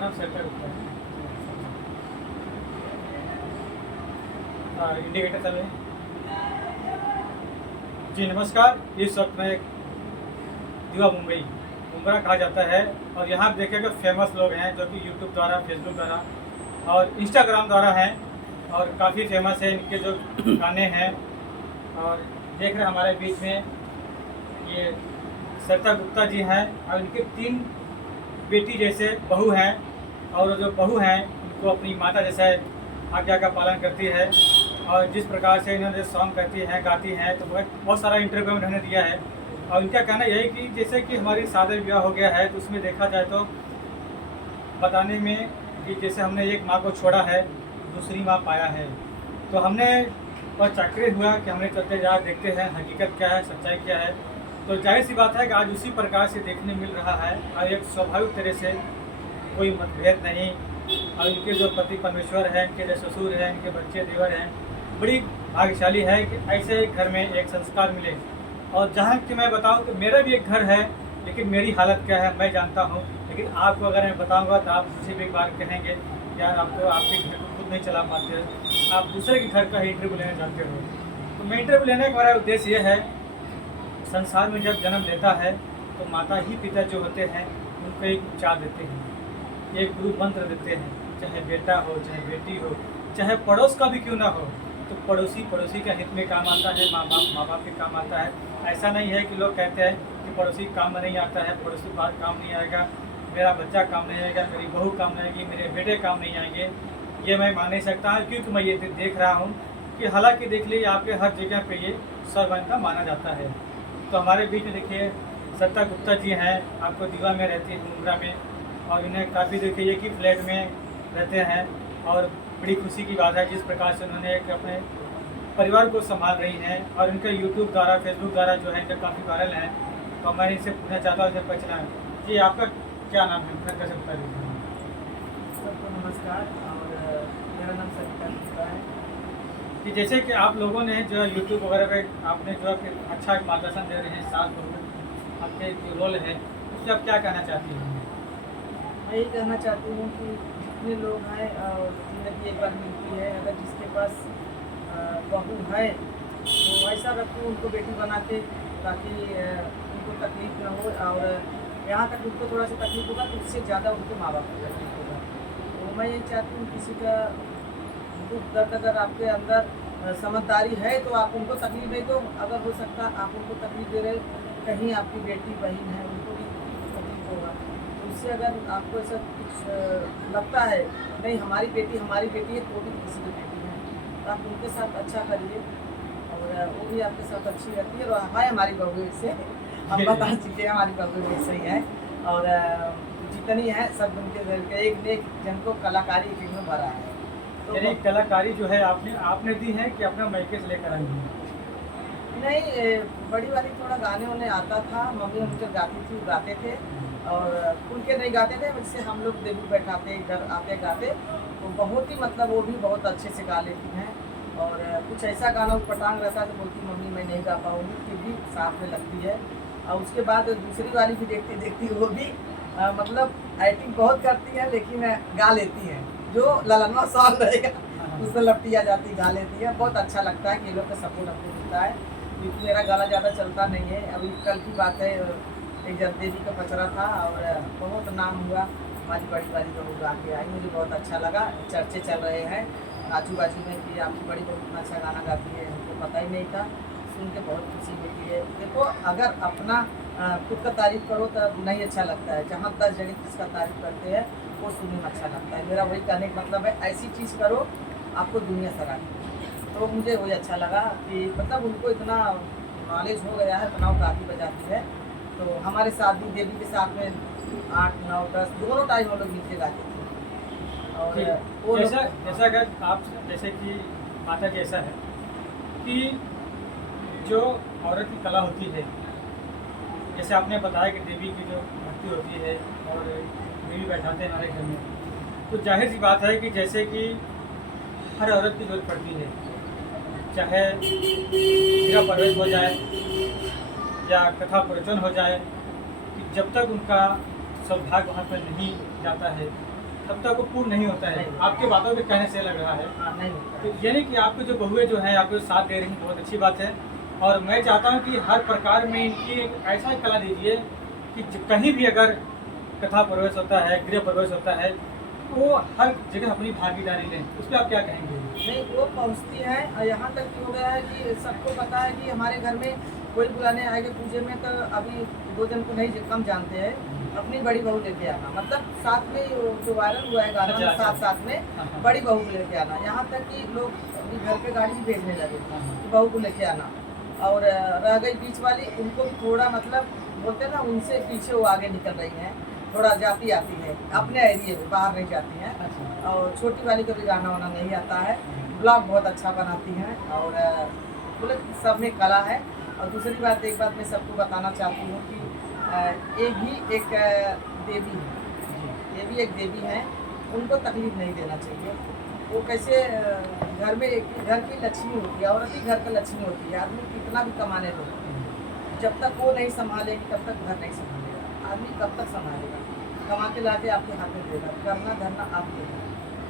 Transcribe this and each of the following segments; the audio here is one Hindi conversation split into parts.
नाम सरिता गुप्ता है। इंडिकेटर चले। जी नमस्कार। इस वक्त में दिवा मुंबरा कहा जाता है और यहाँ देखिएगा फेमस लोग हैं जो कि यूट्यूब द्वारा, फेसबुक द्वारा और इंस्टाग्राम द्वारा हैं और काफ़ी फेमस है इनके जो गाने हैं। और देख रहे हैं हमारे बीच में ये सरिता गुप्ता जी हैं और इनके 3 बेटी जैसे बहू हैं और जो बहू हैं उनको अपनी माता जैसे आज्ञा का पालन करती है। और जिस प्रकार से इन्होंने सॉन्ग करती हैं, गाती हैं, तो बहुत सारा इंटरव्यू इन्होंने दिया है। और इनका कहना यही कि जैसे कि हमारी शादी विवाह हो गया है तो उसमें देखा जाए तो बताने में कि जैसे हमने एक माँ को छोड़ा है, दूसरी माँ पाया है, तो हमने बहुत चक्रित हुआ कि हमने चलते जा देखते हैं हकीकत क्या है, सच्चाई क्या है। तो जाहिर सी बात है कि आज उसी प्रकार से देखने मिल रहा है और एक स्वाभाविक तरह से कोई मतभेद नहीं। और इनके जो पति परमेश्वर हैं, इनके जो ससुर हैं, इनके बच्चे देवर हैं, बड़ी भाग्यशाली है कि ऐसे घर में एक संस्कार मिले। और जहाँ कि मैं बताऊँ तो मेरा भी एक घर है, लेकिन मेरी हालत क्या है मैं जानता हूँ। लेकिन आपको अगर मैं बताऊँगा तो आप किसी भी एक बार कहेंगे यार आपको आपके घर को खुद नहीं चला पाते, आप दूसरे के घर का ही इंटरव्यू लेना चाहते हो। तो मैं इंटरव्यू लेने का मेरा उद्देश्य ये है, संसार में जब जन्म लेता है तो माता ही पिता जो होते हैं उनको एक उपचार देते हैं, एक गुरु मंत्र देते हैं। चाहे बेटा हो, चाहे बेटी हो, चाहे पड़ोस का भी क्यों ना हो, तो पड़ोसी का हित में काम आता है, माँ बाप के काम आता है। ऐसा नहीं है कि लोग कहते हैं कि पड़ोसी काम में नहीं आता है, पड़ोसी बाहर काम नहीं आएगा, मेरा बच्चा काम नहीं आएगा, मेरी बहू काम नहीं आएगी, मेरे बेटे काम नहीं आएंगे। ये मैं मान नहीं सकता, क्योंकि मैं ये देख रहा हूँ कि हालांकि देख लीजिए आपके हर जगह पे ये सर्वमान्यता माना जाता है। तो हमारे बीच में देखिए सरिता गुप्ता जी हैं, आपको दीवा में रहती है मुंबरा में, और इन्हें काफ़ी देखिए एक ही फ्लैट में रहते हैं। और बड़ी खुशी की बात है जिस प्रकार से उन्होंने एक अपने परिवार को संभाल रही हैं और इनके यूट्यूब द्वारा, फेसबुक द्वारा जो है इनका काफ़ी वायरल है। तो मैं इनसे पूछना चाहता हूँ, इसे पूछना है जी आपका क्या नाम है, फिर कैसे बता दीजिए। सबको नमस्कार। और मेरा नाम सरिता गुप्ता है। कि जैसे कि आप लोगों ने जो है यूट्यूब वगैरह पे आपने जो है अच्छा एक मार्गदर्शन दे रहे हैं, सास बहू आपके जो रोल है उससे आप क्या कहना चाहती हैं। मैं यही कहना चाहती हूँ कि जितने लोग हैं और ज़िंदगी एक बार मिलती है, अगर जिसके पास बहू है तो ऐसा रखो उनको बेटी बना के, ताकि उनको तकलीफ ना हो। और यहाँ तक उनको थोड़ा सा तकलीफ होगा तो उससे ज़्यादा उनके माँ बाप को तकलीफ होगा। तो मैं यही चाहती हूँ किसी का दुख दर्द अगर आपके अंदर समझदारी है तो आप उनको तकलीफ नहीं दो। अगर हो सकता आप उनको तकलीफ दे रहे, कहीं आपकी बेटी बहन है उनको भी तकलीफ होगा, तो उससे अगर आपको ऐसा कुछ लगता है नहीं हमारी बेटी है तो वो भी किसी की बेटी है, तो आप उनके साथ अच्छा करिए और वो भी आपके साथ अच्छी रहती है। और है हमारी बहू से हम बता चुके हैं, हमारी बहू वैसे ही है। और जितनी है सब उनके घर के एक ने जन को कलाकारी एक में भरा है। तो यानी कलाकारी जो है आपने दी है कि अपना मायके से लेकर आई हैं। नहीं, बड़ी वाली थोड़ा गाने वाने आता था, मम्मी उनके गाती थी, गाते थे। और उनके नहीं गाते थे, मुझसे हम लोग देवी बैठाते इधर आते गाते, तो बहुत ही मतलब वो भी बहुत अच्छे से गा लेती हैं। और कुछ ऐसा गाना पटांग रहता है तो बोलती मम्मी मैं नहीं गा पाऊँगी, फिर भी साथ में लगती है। और उसके बाद दूसरी वाली भी देखती देखती वो भी मतलब एक्टिंग बहुत करती है, लेकिन गा लेती हैं। जो ललनवा सॉन्ग रहेगा उसमें लपटिया जाती गा लेती है। बहुत अच्छा लगता है कि ये लोग का सपोर्ट हमको मिलता है, क्योंकि मेरा गाना ज़्यादा चलता नहीं है। अभी कल की बात है, एक जब देवी का पचरा था और बहुत नाम हुआ, हमारी बड़ी वाली बहू गा के आई, मुझे बहुत अच्छा लगा। चर्चे चल रहे हैं आजू बाजू में कि आपकी बड़ी बहू इतना अच्छा गाना गाती है, हमको पता ही नहीं था। सुन के बहुत खुशी मिलती है। देखो अगर अपना खुद का तारीफ़ करो तब नहीं अच्छा लगता है, जहाँ 10 जगह किसका तारीफ़ करते हैं वो सुनने में अच्छा लगता है। मेरा वही कहने का मतलब है, ऐसी चीज़ करो आपको दुनिया सराहे। तो मुझे वही अच्छा लगा कि मतलब उनको इतना नॉलेज हो गया है, इतना काफ़ी बजाती है। तो हमारे साथ भी देवी के साथ में 8, 9, 10 दोनों टाइम हम लोग गीत गाते थे। और वो जैसा जैसा अगर आप जैसे कि माता जी ऐसा है कि जो औरत की कला होती है, जैसे आपने बताया कि देवी की जो भक्ति होती है और देवी बैठाते हैं हमारे घर में, तो जाहिर सी बात है कि जैसे कि हर औरत की जरूरत पड़ती है, चाहे गृह प्रवेश हो जाए या कथा प्रवचन हो जाए, कि जब तक उनका सौभाग्य वहाँ पर नहीं जाता है तब तक वो पूर्ण नहीं होता है। नहीं। आपके बातों के कहने से लग रहा है। हाँ, नहीं होता तो है। यानी कि आपकी जो बहुएं जो हैं आपको साथ दे रही हैं, बहुत अच्छी बात है। और मैं चाहता हूँ कि हर प्रकार में इनकी एक ऐसा कला दीजिए कि कहीं भी अगर कथा प्रवेश होता है, गृह प्रवेश होता है, तो वो हर जगह अपनी भागीदारी लें। उस पर आप क्या कहेंगे? नहीं, वो पहुँचती है और यहाँ तक कि हो गया है कि सबको पता है कि हमारे घर में कोई बुलाने आएगा पूजे में, तो अभी 2 जन को नहीं कम जानते हैं, अपनी बड़ी बहू लेके आना, मतलब साथ में जो वायरल हुआ है गाना, अच्छा, साथ साथ में हाँ, हाँ। बड़ी बहू को लेके आना। यहाँ तक कि लोग अभी घर पे गाड़ी भी भेजने लगे हाँ, हाँ। कि बहू को लेके आना। और रह गई बीच वाली, उनको भी थोड़ा मतलब बोलते हैं ना, उनसे पीछे वो आगे निकल रही हैं, थोड़ा जाती आती है अपने एरिए में, बाहर नहीं जाती हैं। अच्छा। और छोटी वाली को भी गाना वाना नहीं आता है, ब्लॉग बहुत अच्छा बनाती हैं और बोले सब में कला है। और दूसरी बात, एक बात मैं सबको बताना चाहती हूँ कि ये भी एक देवी है, ये भी एक देवी है, उनको तकलीफ नहीं देना चाहिए। वो कैसे घर में घर की लक्ष्मी होती है, औरत ही घर का लक्ष्मी होती है। आदमी कितना भी कमाने दो, जब तक वो नहीं संभालेगी तब तक घर नहीं संभालेगा। आदमी कब तक संभालेगा? कमा के लाके आपके हाथ में देगा, करना धरना आप देगा।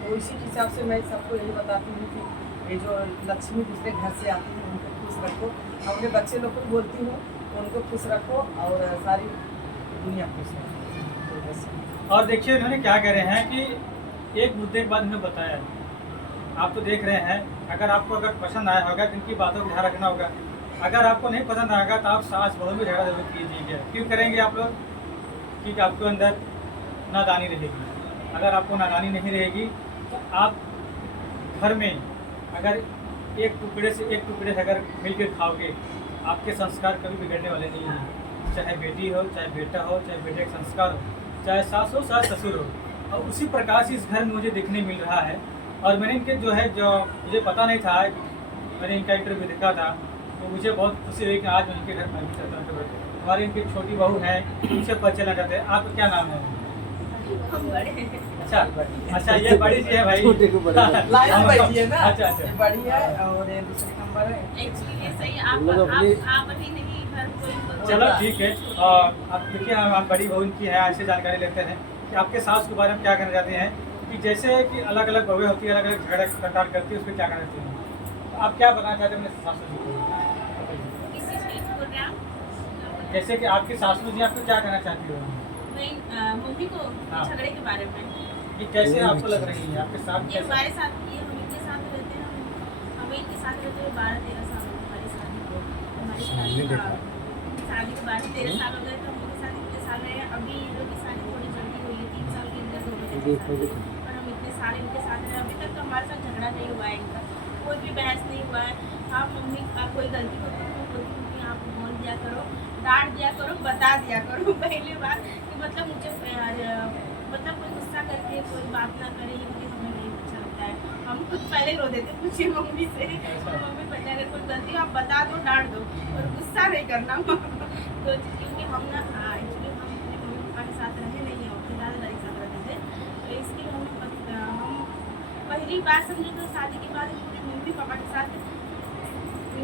तो इसी हिसाब से मैं सबको यही बताती हूँ कि ये जो लक्ष्मी दूसरे घर से आती है उनको खुश रखो। अपने बच्चे लोग को भी बोलती हूँ उनको खुश रखो और सारी दुनिया खुश रखो। तो बस। और देखिए उन्होंने क्या कह रहे हैं कि एक मुद्दे के बाद उन्होंने बताया, आप तो देख रहे हैं, अगर आपको अगर पसंद आया होगा तो इनकी बातों को ध्यान रखना होगा। अगर आपको नहीं पसंद आएगा तो आप सास बहू में झगड़ा जरूर कीजिएगा। क्यों करेंगे आप लोग? क्योंकि आपके अंदर नादानी रहेगी। अगर आपको नादानी नहीं रहेगी तो आप घर में अगर एक टुकड़े से अगर मिलकर खाओगे, आपके संस्कार कभी बिगड़ने वाले नहीं हैं। चाहे बेटी हो, चाहे बेटा हो, चाहे बेटे का संस्कार हो, चाहे सास हो, चाहे ससुर हो। और उसी प्रकार से इस घर में मुझे देखने मिल रहा है। और मैंने इनके जो मुझे पता नहीं था, मैंने इनका इंटरव्यू देखा था, तो मुझे बहुत खुशी हुई कि आज मैं इनके घर में चलता हूँ। हमारी इनकी छोटी बहू है, उनसे परिचय लेना चाहते हैं। आपका क्या नाम है? हम बड़े हैं। अच्छा, ये बड़ी जी है भाई। छोटे को बड़ा लाइन में बैठी है ना, अच्छा, अच्छा। ये बड़ी है और ये दूसरे नंबर है। एक्चुअली ये सही, हम लोग अपनी- आप ही नहीं, घर कोई तो चलो ठीक है। आप देखिए, हम बड़ी बहू इनकी है, ऐसे जानकारी लेते हैं कि आपके सास के बारे में क्या कहना चाहते हैं। कि जैसे कि अलग अलग बहुएं होती है, अलग अलग झगड़ा प्रकार करती है, उस पर क्या कहना चाहते हैं? तो आप क्या बताना चाहते हैं अपने सासू जी को? किसी चीज बोल रहे हैं आप? जैसे कि आपकी सासू जी आपको क्या कहना चाहती हो? मैं मम्मी को हाँ। झगड़े के बारे में, ये कैसे आपको लग रही है आपके साथ? ये हमारे साथ, ये हम इनके साथ रहते हैं, हम इनके साथ रहते हुए 12-13 साल हो गए हमारी शादी को। हमारी शादी के 12-13 साल हो गए, तो हम उनके साथ इतने साल रहे हैं। अभी इन लोग की शादी थोड़ी जल्दी हुई है, 3 साल के अंदर हो गई, पर हम इतने साल इनके साथ रहे, अभी तक तो हमारे साथ झगड़ा नहीं हुआ है इनका, कोई भी बहस नहीं हुआ है। हाँ, मम्मी का कोई गलती होती है तो बोलती हूँ कि आप बोल दिया करो, डांट दिया करो, बता दिया करो। पहली बात कि मतलब मुझे मतलब कोई गुस्सा करके कोई बात ना करे, ये मुझे हमें नहीं अच्छा लगता है। हम खुद पहले रो देते पूछिए मम्मी से, तो मम्मी पहले अगर कोई गलती हो आप बता दो, डांट दो, और गुस्सा नहीं करना। तो क्योंकि हम ना एक्चुअली हम अपने मम्मी पापा के साथ रहे नहीं हैं, अपने दादा दादी के साथ रहते थे, तो इसके लिए हम पहली बार समझे तो शादी के बाद पूरे मम्मी पापा के साथ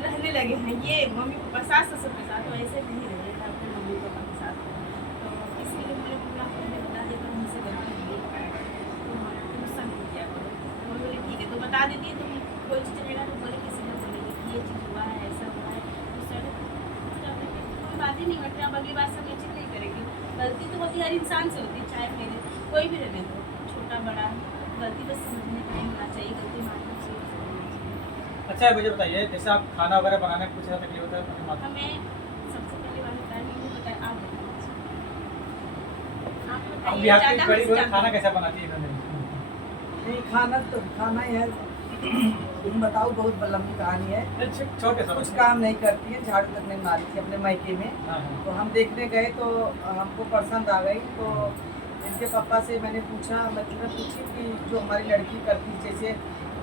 रहने लगे हैं। ये मम्मी पापा सास ससुर के साथ, तो ऐसे नहीं रहे थे अपने मम्मी पापा के साथ। तो इसलिए मेरे मम्मी पापा ने बता दिया करो, मुझसे गलती हुई है तो गुस्सा नहीं किया करो। तो मम्मी बोली ठीक है, तो बता देती है, तुम कोई चीज़ रहेगा तो बोले किसी ने बोलेगी कि ये चीज़ हुआ है, ऐसा हुआ है, उससे कोई बात ही नहीं होती। अब अगली बार से हम ये चीज़ नहीं करेंगे। गलती तो होती हर इंसान से होती है, चाहे मेरे कोई भी रहने दो, छोटा बड़ा, गलती बस समझने का ही होना चाहिए, गलती माननी चाहिए। अच्छा, मुझे बताइए, जैसे आप खाना वगैरह बनाने में कुछ ज़्यादा तकलीफ होता है अपनी माता? हमें सबसे पहले बात बताया, मम्मी बताया आप अब बताइए, यहाँ की ज़्यादा बड़ी हमसे बहू जानते खाना हैं। कैसा बनाती है इन्होंने? नहीं, खाना तो खाना ही है। तुम बताओ, बहुत लंबी कहानी है। अच्छा, छोटे सा कुछ काम नहीं करती है, झाड़ू तक नहीं मारी थी अपने मायके में। हाँ, हाँ। तो हम देखने गए तो हमको पसंद आ गई। तो इनके पापा से मैंने पूछा, मतलब पूछी कि जो हमारी लड़की करती जैसे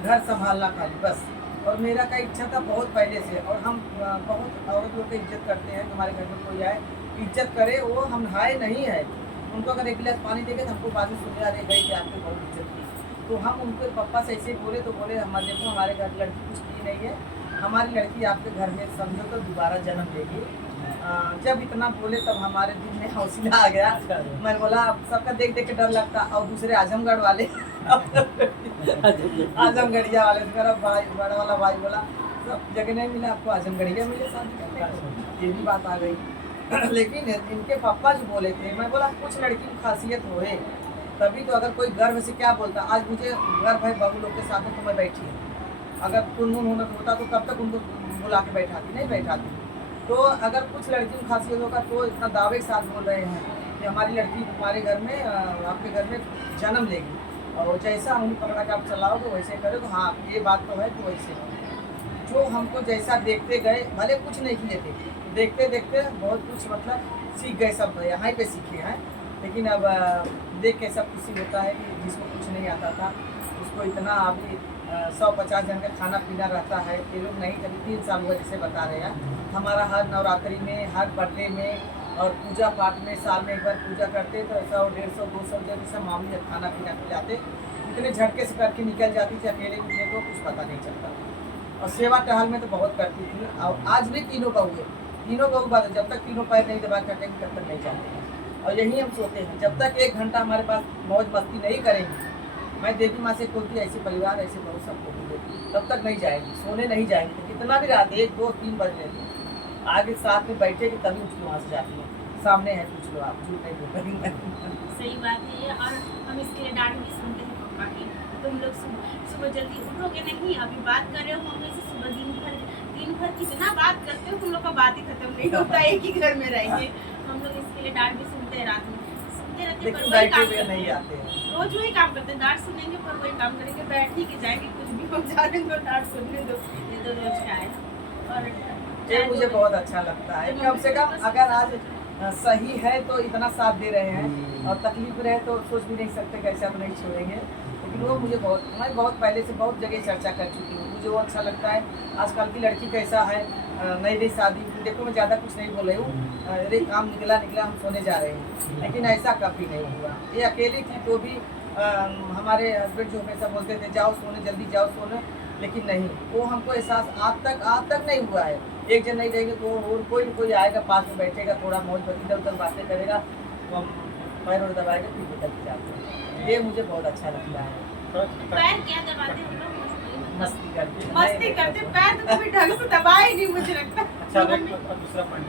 घर संभालना खाली बस। और मेरा का इच्छा था बहुत पहले से, और हम बहुत औरत लोग की इज्जत करते हैं। हमारे घर में कोई आए इज्जत करे, वो हम हाय नहीं है। उनको अगर एक गिलास पानी देंगे तो हमको बाद में सुने आ रहे गए कि आपने बहुत इज्जत की। तो हम उनके पापा से ऐसे बोले, तो बोले हमारे देखो हमारे घर लड़की कुछ की नहीं है, हमारी लड़की आपके घर में समझो तो दोबारा जन्म लेगी। जब इतना बोले तब हमारे दिल में हौसला आ गया। मैं बोला अब सबका देख देख के डर लगता, और दूसरे आजमगढ़ वाले आजमगढ़िया वाले तो मेरा भाई बड़ा वाला भाई बोला सब जगह नहीं मिला आपको, आजमगढ़िया मिले शादी करने को। ये भी बात आ गई। लेकिन इनके पापा जो बोले थे, मैं बोला कुछ लड़की की खासियत होए तभी तो, अगर कोई गर्व से क्या बोलता, आज मुझे गर्व है बहू लोग के साथ में तो मैं बैठी हूँ, अगर कुनमुन होना होता तो कब तक उनको बुला के बैठाती, नहीं बैठाती। तो अगर कुछ लड़की की खासियत होगा तो इतना दावे के साथ बोल रहे हैं कि हमारी लड़की हमारे घर में आपके घर में जन्म लेगी, और जैसा उन्हें पकड़ा के आप चलाओगे वैसे करो। तो हाँ ये बात तो है, तो वैसे जो हमको जैसा देखते गए, भले कुछ नहीं किए थे, देखते देखते बहुत कुछ मतलब सीख गए, सब यहाँ पे सीखे हैं। लेकिन अब देख के सब खुशी होता है कि जिसको कुछ नहीं आता था उसको इतना अभी 100-50 जन का खाना पीना रहता है। ये लोग नहीं, कभी 3 साल हुआ जैसे बता रहे हैं। हमारा हर नवरात्रि में, हर बर्थडे में और पूजा पाठ में साल में एक बार पूजा करते तो 100, 150, 200 जैसा मामूली खाना पीना खिलाते, इतने झटके से करके निकल जाती थी। अकेले मुझे तो कुछ पता नहीं चलता। और सेवा टहल में तो बहुत करती थी, और आज भी तीनों बहू है, तीनों बहू बात, जब तक तीनों पैर नहीं दबा करते तब तक नहीं जाते हैं। और यही हम सोते हैं, जब तक 1 घंटा हमारे पास मौज मस्ती नहीं करेंगे, मैं देवी माँ से बोलती ऐसे परिवार ऐसे बहुत सबको मिले, तब तक नहीं जाएंगे, सोने नहीं जाएंगे। कितना भी रात 1, 2, 3 बज रहे आगे साथ में बैठेगी तभी उठ के वहाँ से जाती है। सामने है, पूछ लो आप, झूठ नहीं बोल रही। सही बात है ये। और हम इसके लिए डांट भी सुनते हैं पापा की, तुम लोग सुबह जल्दी उठोगे नहीं, अभी बात कर रहे हो मम्मी से, सुबह दिन भर कितना बात करते हो, तुम लोग का बात ही खत्म नहीं होता, एक ही घर में रहेंगे। हम लोग इसके लिए डांट भी सुनते हैं, रात में सुनते रहते, पर वही काम करते नहीं हैं, आते हैं। रोज वही काम करते हैं, डांट सुनेंगे पर वही काम करेंगे, बैठ ही के जाएंगे, कुछ भी हो जाने दो, डांट सुनने दो, ये तो रोज का है। और ये मुझे बहुत अच्छा लगता है, कम से कम अगर आज सही है तो इतना साथ दे रहे हैं, और तकलीफ रहे तो सोच भी नहीं सकते कैसे तो नहीं छोड़ेंगे। लेकिन वो मुझे मैं बहुत पहले से बहुत जगह चर्चा कर चुकी हूँ, मुझे वो अच्छा लगता है। आजकल की लड़की कैसा है, नई नई शादी, देखो मैं ज़्यादा कुछ नहीं बोल रही हूँ, अरे काम निकला हम सोने जा रहे हैं, लेकिन ऐसा कभी नहीं हुआ। ये अकेली थी तो भी हमारे हस्बैंड जो हमेशा बोलते थे जाओ सोने, जल्दी जाओ सोने, लेकिन नहीं, वो हमको एहसास आज तक नहीं हुआ है। एक जन नहीं रहेंगे तो और कोई आएगा, पास में बैठेगा, थोड़ा मौज बती इधर उधर बातें करेगा, तो हम पैर और दबाएगा फिर निकल के जाते हैं। ये मुझे बहुत अच्छा लगता है। पैर क्या दबाते हम लोग, मस्ती करते मस्ती करते, पैर तो कभी ढंग से दबाए नहीं मुझे लगता। अच्छा, दूसरा पॉइंट